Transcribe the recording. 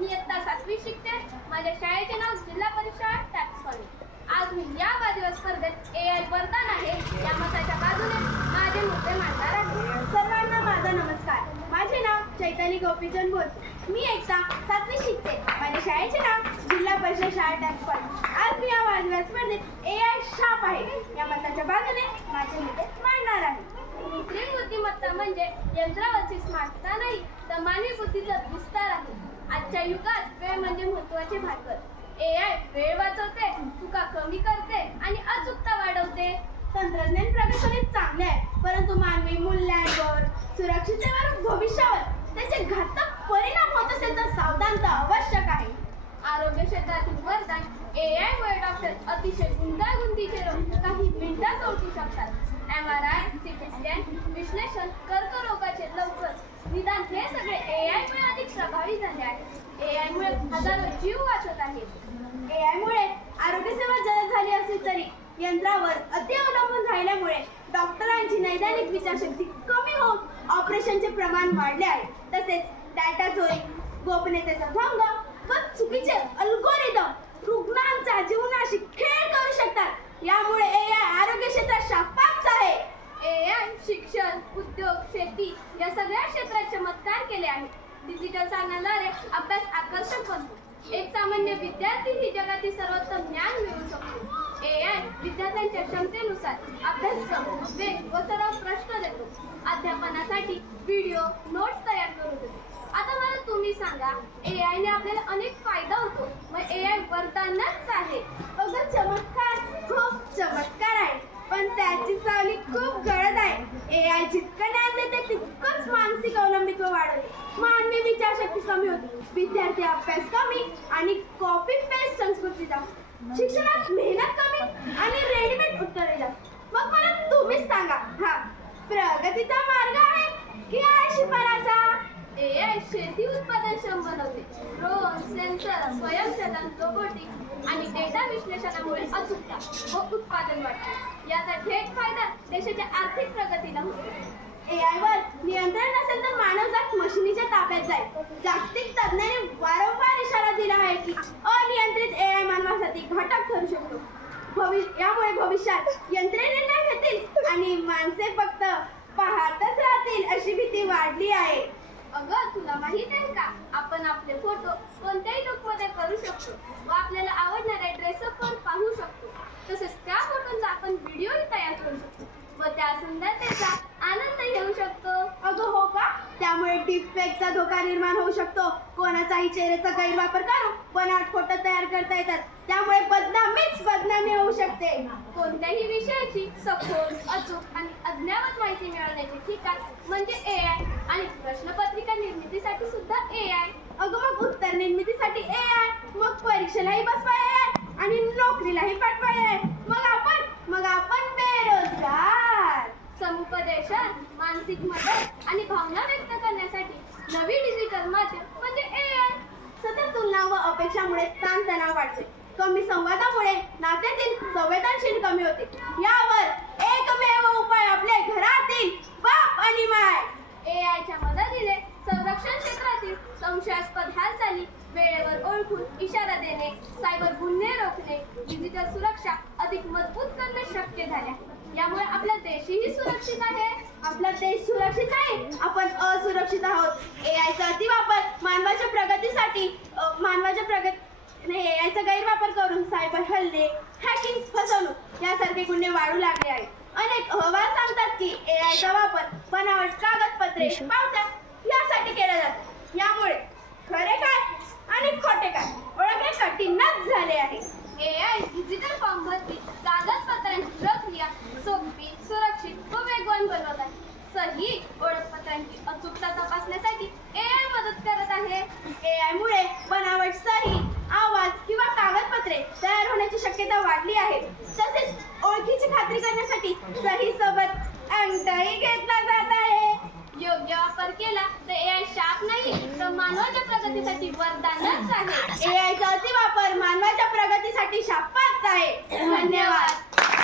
मी इयत्ता 7वी शिकते. माझ्या शाळेचे नाव जिल्हा परिषद टॅक्स कॉलनी. आज मी या वादविवाद स्पर्धेत AI वरदान आहे या मताच्या बाजूने माझे मुद्दे मांडणार आहे. सर्वांना माझा नमस्कार. माझे नाव चैताली गोपीचंद बोरसे. मी इयत्ता 7वी शिकते. माझ्या शाळेचे नाव जिल्हा परिषद शाळा टॅक्स कॉलनी. आज मी या वादविवाद स्पर्धेत AI शाप आहे या मताच्या बाजूने माझे मुद्दे मांडणार आहे. कृत्रिम बुद्धिमत्ता म्हणजे यंत्रावरची स्मार्टता नाही, तर मानवी बुद्धीचा विस्तार आहे. आजच्या युगात वेळ म्हणजे महत्त्वाचे भाकर. AI वेळ वाचवते, चुका कमी करते आणि अचूकता वाढवते. तंत्रज्ञान प्रगतीने चांगले आहे, परंतु मानवी मूल्यांवर, सुरक्षिततेवर, भविष्यावर त्याचे घातक परिणाम होत असेल तर सावधानता आवश्यक आहे. आरोग्य क्षेत्रातील वरदान AI मुळे डॉक्टर अतिशय गुंतागुंतीचे रोग काही मिनिटात ओळखू शकतात. MRI, CT स्कॅन, विश्लेषण, कर्करोगाचे लवकर निदान हे सगळे AI मुळे अधिक प्रभावी झाले आहे. AI मुळे हजारो जीव वाचत आहेत. AI मुळे आरोग्य सेवा जलद झाली असली तरी यंत्रावर अति अवलंबून राहिल्यामुळे डॉक्टरांची नैदानिक विचारशक्ती कमी होऊन ऑपरेशनचे प्रमाण वाढले आहे. तसेच डाटा चोरी, गोपनीयतेचा भंग व चुकीचे अल्गोरिदम रुग्णांच्या जीवनाशी खेळ करू शकतात. यामुळे AI आरोग्य क्षेत्रात शापाच आहे. AI शिक्षण, उद्योग, शेती या सगळ्या क्षेत्रात चमत्कार केले आहेत. डिजिटल साधनाद्वारे अभ्यास आकर्षक बनतो. एक सामान्य विद्यार्थी ही जगातील सर्वोत्तम ज्ञान मिळवू शकतो. AI विद्यार्थ्यांच्या क्षमतेनुसार अभ्यासक्रम, वेग व सराव प्रश्न देतो. अध्यापनासाठी व्हिडिओ, नोट्स तयार करू देतो. आता मला तुम्ही सांगा, AI ने आपल्याला अनेक फायदा होतो, मग AI वरदानच आहे. अगं चमत्कार, खूप चमत्कार आहे, पण त्याची सावली खूप गळत आहे. AI जितकं ज्ञान देते तितकंच मानसिक अवलंबित्व वाढवते. मानवी विचारशक्ती कमी होते. विद्यार्थी अभ्यास कमी आणि कॉपी पेस्ट संस्कृती जास्त. शिक्षणात मेहनत कमी आणि रेडीमेड उत्तरे जास्त. मग मला तुम्हीच सांगा, हा प्रगतीचा मार्ग आहे की आळशीपणाचा? AI शेती उत्पादनक्षम बनवते. ड्रोन, सेन्सर, स्वयंचलन, रोबोटिक्स आणि डेटा विश्लेषणामुळे अचूकता व उत्पादन वाढते. याचा थेट फायदा देशाच्या आर्थिक प्रगतीला होतो. AI वर नियंत्रण नसेल तर मानवजात मशिनीच्या ताब्यात जाईल. जागतिक तज्ञांनी वारंवार इशारा दिला आहे की अनियंत्रित AI मानवासाठी घातक ठरू शकतो. यामुळे भविष्यात यंत्रे निर्णय घेतील आणि माणसे फक्त पाहतच राहतील अशी भीती वाढली आहे. अगं, तुला माहित आहे का, आपण आपले फोटो कोणत्याही लुकमध्ये करू शकतो व आपल्याला आवडणाऱ्या ड्रेसअप वर पाहू शकतो. तसेच त्या फोटोंचा आपण व्हिडिओही तयार करू शकतो व त्या सुंदरतेचा आनंद घेऊ शकतो. अगं हो का? त्यामुळे डीपफेकचा धोका निर्माण होऊ शकतो. कोणाचाही चेहऱ्याचा गैरवापर करून बनावट फोटो तयार करता येतात. त्यामुळे बदनामी होऊ शकते. कोणत्याही विषयाची सखोल, अचूक आणि अज्ञात माहिती मिळवण्याचे ठिकाण म्हणजे AI आणि प्रश्नपत्रिका निर्मितीसाठी सुद्धा AI. अगं मग उत्तर निर्मितीसाठी AI, मग परीक्षेलाही बसवा AI आणि नोकरीलाही पाठवा AI. मग आपण बेरोजगार. समुपदेशन, मानसिक मदत आणि भावना व्यक्त करण्यासाठी नवी डिजिटल माध्यम म्हणजे AI. सतत तुलना व अपेक्षामुळे ताणतणाव वाढते. कमी संवादामुळे नात्यातील संवेदनशील कमी होते. यावर एकमेव उपाय आपले घरातील बाप आणि माय. AIच्या मदतीने संरक्षण क्षेत्रातील संशयास्पद हालचाली वेळेवर ओळखून इशारा देणे, सायबर गुन्हे रोखणे, डिजिटल सुरक्षा अधिक मजबूत करणे शक्य झाले. यामुळे आपला देशही सुरक्षित आहे. आपला देश सुरक्षित आहे, आपण असुरक्षित आहोत. AIचा अतिवापर मानवाच्या प्रगतीसाठी AIचा गैरवापर करून सायबर हल्ले, हॅकिंग, फसवणूक यासारखे गुन्हे वाढू लागले आहेत. अनेक अहवाल सांगतात की AIचा वापर बनावट कागदपत्रे, पावत्या यासाठी केला जातो. यामुळे खरे काय आणि खोटे काय ओळखणे कठीणच झाले आहे. AI डिजिटल फॉर्म भरती कागदपत्रांची प्रक्रिया सोपी, सुरक्षित व वेगवान बनवत आहे. सही ओळखपत्रांची अचूकता तपासण्यासाठी AI मदत करत आहे. AI मुळे बनावट सही, आवाज किंवा कागदपत्रे तयार होण्याची शक्यता वाढली आहे. तसेच ओळखीची खात्री करण्यासाठी सही सोबत अंगठाही घेतला जात आहे. योग्य वापर केला तर AI शाप नाही, तर मानवाच्या प्रगतीसाठी वरदानच आहे. AIचा अतिवापर मानवाच्या प्रगतीसाठी शापाच आहे. धन्यवाद.